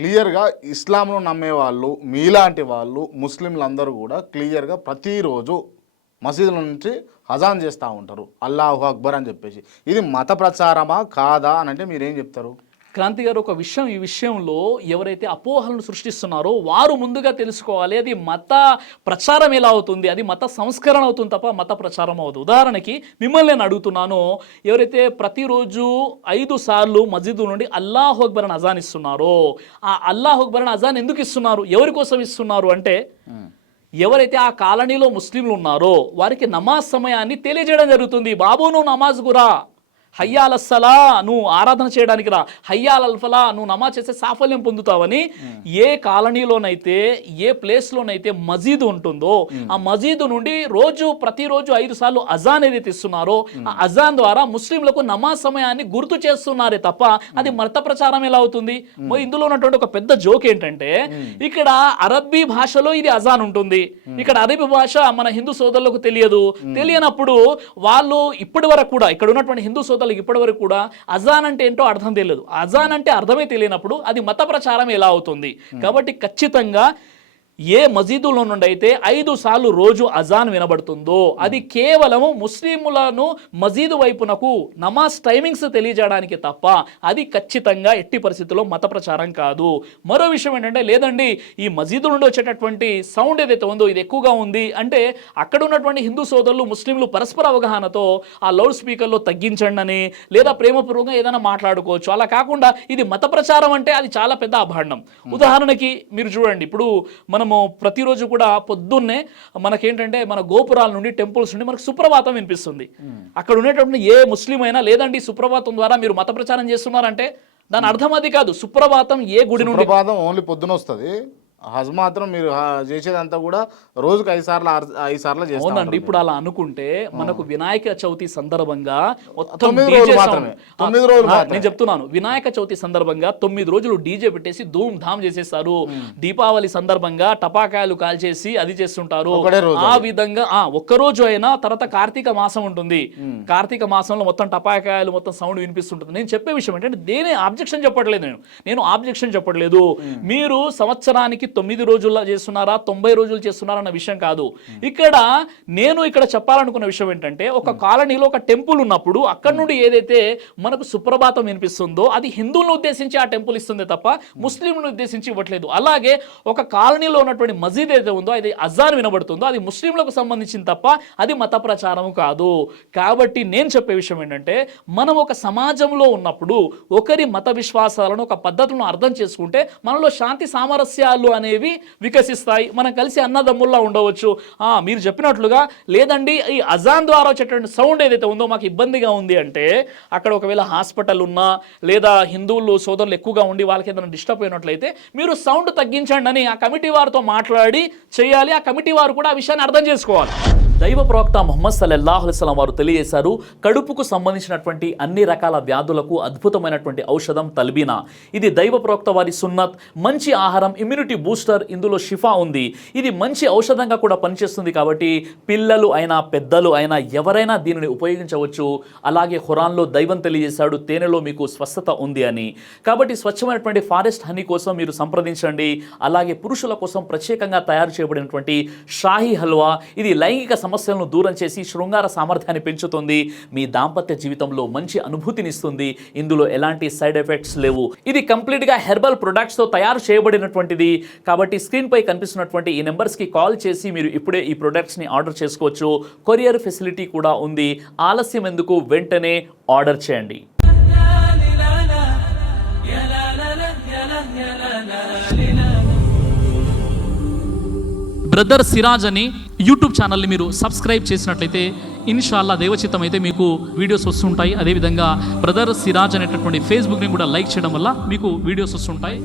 క్లియర్గా ఇస్లాంలో నమ్మే వాళ్ళు మీలాంటి వాళ్ళు ముస్లింలందరూ కూడా క్లియర్గా ప్రతిరోజు మసీదుల నుంచి అజాన్ చేస్తూ ఉంటారు, అల్లాహు అక్బర్ అని చెప్పేసి. ఇది మత ప్రచారమా కాదా అని అంటే మీరేం చెప్తారు? క్రాంతి గారు, ఒక విషయం, ఈ విషయంలో ఎవరైతే అపోహలను సృష్టిస్తున్నారో వారు ముందుగా తెలుసుకోవాలి, అది మత ప్రచారం ఎలా అవుతుంది, అది మత సంస్కరణ అవుతుంది తప్ప మత ప్రచారం అవుతుంది. ఉదాహరణకి మిమ్మల్ని నేను అడుగుతున్నాను, ఎవరైతే ప్రతిరోజు 5 సార్లు మస్జిద్ నుండి అల్లాహు అక్బర్ అని అజాన్ ఇస్తున్నారో, ఆ అల్లాహు అక్బర్ అని అజాన్ ఎందుకు ఇస్తున్నారు, ఎవరి కోసం ఇస్తున్నారు అంటే, ఎవరైతే ఆ కాలనీలో ముస్లింలు ఉన్నారో వారికి నమాజ్ సమయాన్ని తెలియజేయడం జరుగుతుంది. బాబు నువ్వు నమాజ్ గురా, హయ్యాల్ అస్సలా నువ్వు ఆరాధన చేయడానికి రా, హయ్యాల్ అల్ఫలా నువ్వు నమాజ్ చేసే సాఫల్యం పొందుతావని ఏ కాలనీలోనైతే ఏ ప్లేస్లోనైతే మజీదు ఉంటుందో ఆ మజీదు నుండి ప్రతిరోజు 5 సార్లు అజాన్ ఏదైతే ఇస్తున్నారో ఆ అజాన్ ద్వారా ముస్లింలకు నమాజ్ సమయాన్ని గుర్తు చేస్తున్నారే తప్ప అది మత ప్రచారం ఎలా అవుతుంది? ఇందులో ఉన్నటువంటి ఒక పెద్ద జోక్ ఏంటంటే, ఇక్కడ అరబ్బీ భాషలో ఇది అజాన్ ఉంటుంది, ఇక్కడ అరబీ భాష మన హిందూ సోదరులకు తెలియనప్పుడు వాళ్ళు ఇప్పటి వరకు కూడా ఇక్కడ ఉన్నటువంటి హిందూ ఇప్పటి వరకు కూడా అజాన్ అంటే ఏంటో అర్థం తెలియదు. అజాన్ అంటే అర్థమే తెలియనప్పుడు అది మత ప్రచారం ఎలా అవుతుంది? కాబట్టి ఖచ్చితంగా ఏ మసీదులో నుండి అయితే 5 సార్లు రోజు అజాన్ వినబడుతుందో అది కేవలము ముస్లింలను మసీదు వైపునకు నమాజ్ టైమింగ్స్ తెలియజేయడానికి తప్ప అది ఖచ్చితంగా ఎట్టి పరిస్థితుల్లో మత ప్రచారం కాదు. మరో విషయం ఏంటంటే, లేదండి ఈ మసీదు నుండి వచ్చేటటువంటి సౌండ్ ఏదైతే ఉందో ఇది ఎక్కువగా ఉంది అంటే అక్కడ ఉన్నటువంటి హిందూ సోదరులు ముస్లింలు పరస్పర అవగాహనతో ఆ లౌడ్ స్పీకర్లో తగ్గించండి అని లేదా ప్రేమపూర్వకంగా ఏదైనా మాట్లాడుకోవచ్చు. అలా కాకుండా ఇది మత ప్రచారం అంటే అది చాలా పెద్ద అభాండం. ఉదాహరణకి మీరు చూడండి, ఇప్పుడు మనం ప్రతిరోజు కూడా పొద్దున్నే మనకేంటంటే మన గోపురాల నుండి టెంపుల్స్ నుండి మనకు సుప్రభాతం వినిపిస్తుంది. అక్కడ ఉండేటప్పుడు ఏ ముస్లిం అయినా లేదండి సుప్రభాతం ద్వారా మీరు మత ప్రచారం చేస్తున్నారంటే దాని అర్థం అది కాదు. సుప్రభాతం ఏ గుడి నుండి? సుప్రభాతం ఓన్లీ పొద్దున వస్తుంది, హజ్ మాత్రం మీరు చేసేదంతా కూడా రోజుకు 5 సార్లు చేస్తారండి. ఇప్పుడు అలా అనుకుంటే మనకు వినాయక చవితి సందర్భంగా నేను చెప్తున్నాను, వినాయక చవితి సందర్భంగా 9 రోజులు డీజే పెట్టేసి ధూమ్ ధామ్ చేసేస్తారు. దీపావళి సందర్భంగా టపాకాయలు కాల్చేసి అది చేస్తుంటారు. ఆ విధంగా ఒక్కరోజు అయినా, తర్వాత కార్తీక మాసం ఉంటుంది, కార్తీక మాసంలో మొత్తం టపాకాయలు మొత్తం సౌండ్ వినిపిస్తుంటుంది. నేను చెప్పే విషయం ఏంటంటే దేని ఆబ్జెక్షన్ చెప్పట్లేదు, నేను ఆబ్జెక్షన్ చెప్పట్లేదు. మీరు సంవత్సరానికి 9 రోజుల్లో చేస్తున్నారా 90 రోజులు చేస్తున్నారా అన్న విషయం కాదు. నేను ఇక్కడ చెప్పాలనుకున్న విషయం ఏంటంటే, ఒక కాలనీలో ఒక టెంపుల్ ఉన్నప్పుడు అక్కడ నుండి ఏదైతే మనకు సుప్రభాతం వినిపిస్తుందో అది హిందువులను ఉద్దేశించి ఆ టెంపుల్ ఇస్తుంది తప్ప ముస్లింలను ఉద్దేశించి ఇవ్వట్లేదు. అలాగే ఒక కాలనీలో ఉన్నటువంటి మసీద్ ఏదైతే ఉందో అది అజాన్ వినబడుతుందో అది ముస్లింలకు సంబంధించింది తప్ప అది మత ప్రచారం కాదు. కాబట్టి నేను చెప్పే విషయం ఏంటంటే, మనం ఒక సమాజంలో ఉన్నప్పుడు ఒకరి మత విశ్వాసాలను ఒక పద్ధతులను అర్థం చేసుకుంటే మనలో శాంతి సామరస్యాలు అనేవి వికసిస్తాయి. మనం కలిసి అన్నదమ్ముల్లా ఉండవచ్చు. మీరు చెప్పినట్లుగా లేదండి ఈ అజాన్ ద్వారా వచ్చేటువంటి సౌండ్ ఏదైతే ఉందో మాకు ఇబ్బందిగా ఉంది అంటే, అక్కడ ఒకవేళ హాస్పిటల్ ఉన్నా లేదా హిందువులు సోదరులు ఎక్కువగా ఉండి వాళ్ళకి ఏదైనా డిస్టర్బ్ అయినట్లయితే మీరు సౌండ్ తగ్గించండి అని ఆ కమిటీ వారితో మాట్లాడి చేయాలి. ఆ కమిటీ వారు కూడా ఆ విషయాన్ని అర్థం చేసుకోవాలి. దైవ ప్రవక్త ముహమ్మద్ సల్లల్లాహు అలైహి వసల్లం వారు తెలియజేశారు, కడుపుకు సంబంధించినటువంటి అన్ని రకాల వ్యాధులకు అద్భుతమైనటువంటి ఔషధం తల్బీనా. ఇది దైవ ప్రవక్త వారి సున్నత్, మంచి ఆహారం, ఇమ్యూనిటీ బూస్టర్, ఇందులో షిఫా ఉంది. ఇది మంచి ఔషధంగా కూడా పనిచేస్తుంది. కాబట్టి పిల్లలు అయినా పెద్దలు అయినా ఎవరైనా దీనిని ఉపయోగించవచ్చు. అలాగే ఖురాన్లో దైవం తెలియజేశాడు, తేనెలో మీకు స్వస్థత ఉంది అని. కాబట్టి స్వచ్ఛమైనటువంటి ఫారెస్ట్ హనీ కోసం మీరు సంప్రదించండి. అలాగే పురుషుల కోసం ప్రత్యేకంగా తయారు చేయబడినటువంటి షాహీ హల్వా, ఇది లైంగిక సమస్యలను దూరం చేసి శృంగార సామర్థ్యాన్ని పెంచుతుంది, మీ దాంపత్య జీవితంలో మంచి అనుభూతినిస్తుంది. ఇందులో ఎలాంటి సైడ్ ఎఫెక్ట్స్ లేవు. ఇది కంప్లీట్ గా హెర్బల్ ప్రొడక్ట్స్ తో తయారు చేయబడినటువంటిది. కాబట్టి స్క్రీన్ పై కనిపిస్తున్నటువంటి ఈ నెంబర్స్ కి కాల్ చేసి మీరు ఇప్పుడే ఈ ప్రొడక్ట్స్ ని ఆర్డర్ చేసుకోవచ్చు. కొరియర్ ఫెసిలిటీ కూడా ఉంది. ఆలస్యం ఎందుకు, వెంటనే ఆర్డర్ చేయండి. బ్రదర్ సిరాజ్ అని యూట్యూబ్ ఛానల్ని మీరు సబ్స్క్రైబ్ చేసినట్లయితే ఇన్షాల్లా దైవచిత్తం అయితే మీకు వీడియోస్ వస్తుంటాయి. అదేవిధంగా బ్రదర్ సిరాజ్ అనేటటువంటి ఫేస్బుక్ని కూడా లైక్ చేయడం వల్ల మీకు వీడియోస్ వస్తుంటాయి.